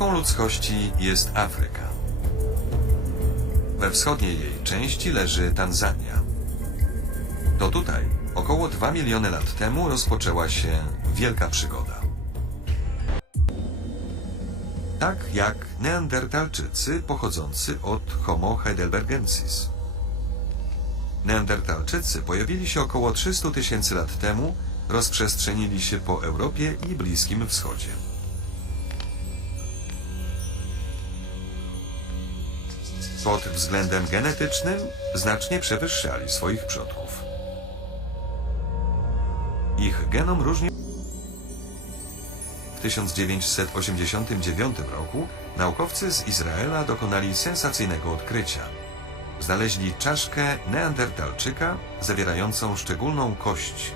Kolebką ludzkości jest Afryka. We wschodniej jej części leży Tanzania. To tutaj, około 2 miliony lat temu, rozpoczęła się wielka przygoda. Tak jak neandertalczycy pochodzący od Homo heidelbergensis. Neandertalczycy pojawili się około 300 tysięcy lat temu, rozprzestrzenili się po Europie i Bliskim Wschodzie. Pod względem genetycznym znacznie przewyższali swoich przodków. Ich genom różnił w 1989 roku naukowcy z Izraela dokonali sensacyjnego odkrycia. Znaleźli czaszkę neandertalczyka zawierającą szczególną kość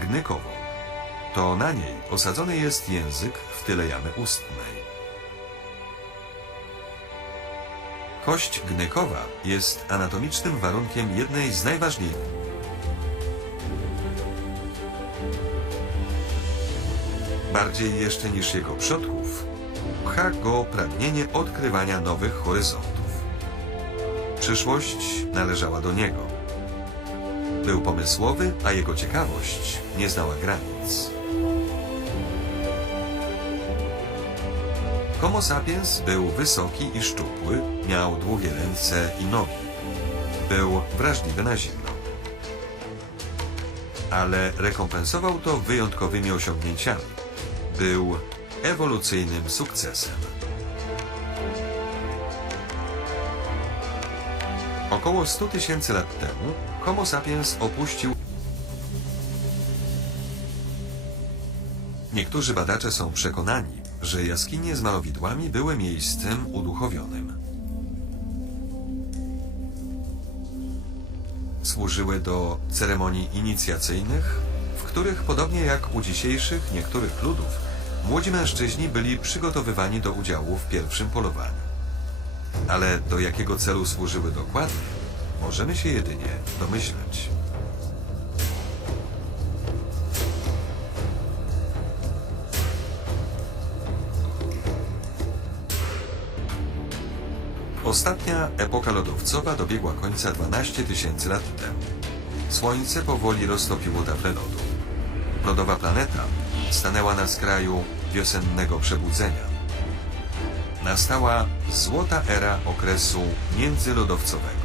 gnykową. To na niej osadzony jest język w tyle jamy ustnej. Kość gnykowa jest anatomicznym warunkiem jednej z najważniejszych bardziej jeszcze niż jego przodków, pcha go pragnienie odkrywania nowych horyzontów. Przyszłość należała do niego. Był pomysłowy, a jego ciekawość nie znała granic. Homo sapiens był wysoki i szczupły, miał długie ręce i nogi. Był wrażliwy na zimno. Ale rekompensował to wyjątkowymi osiągnięciami. Był ewolucyjnym sukcesem. Około 100 tysięcy lat temu Homo sapiens opuścił Niektórzy badacze są przekonani, że jaskinie z malowidłami były miejscem uduchowionym. Służyły do ceremonii inicjacyjnych, w których, podobnie jak u dzisiejszych niektórych ludów, młodzi mężczyźni byli przygotowywani do udziału w pierwszym polowaniu. Ale do jakiego celu służyły dokładnie, możemy się jedynie domyśleć. Ostatnia epoka lodowcowa dobiegła końca 12 tysięcy lat temu. Słońce powoli roztopiło taflę lodu. Lodowa planeta stanęła na skraju wiosennego przebudzenia. Nastała złota era okresu międzylodowcowego.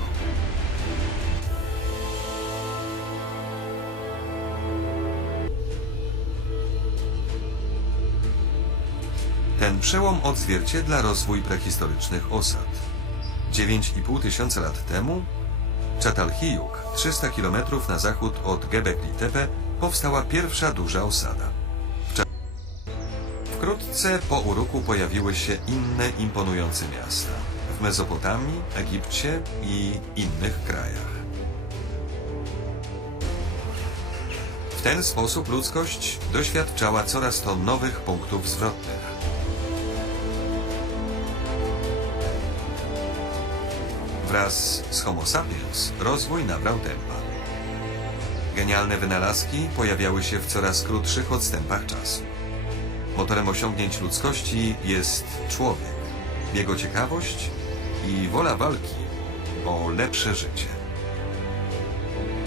Ten przełom odzwierciedla rozwój prehistorycznych osad. 9,5 tysiąca lat temu Çatalhöyük, 300 km na zachód od Göbekli Tepe, powstała pierwsza duża osada. Wkrótce po Uruku pojawiły się inne imponujące miasta w Mezopotamii, Egipcie i innych krajach. W ten sposób ludzkość doświadczała coraz to nowych punktów zwrotnych. Wraz z Homo sapiens rozwój nabrał tempa. Genialne wynalazki pojawiały się w coraz krótszych odstępach czasu. Motorem osiągnięć ludzkości jest człowiek, jego ciekawość i wola walki o lepsze życie.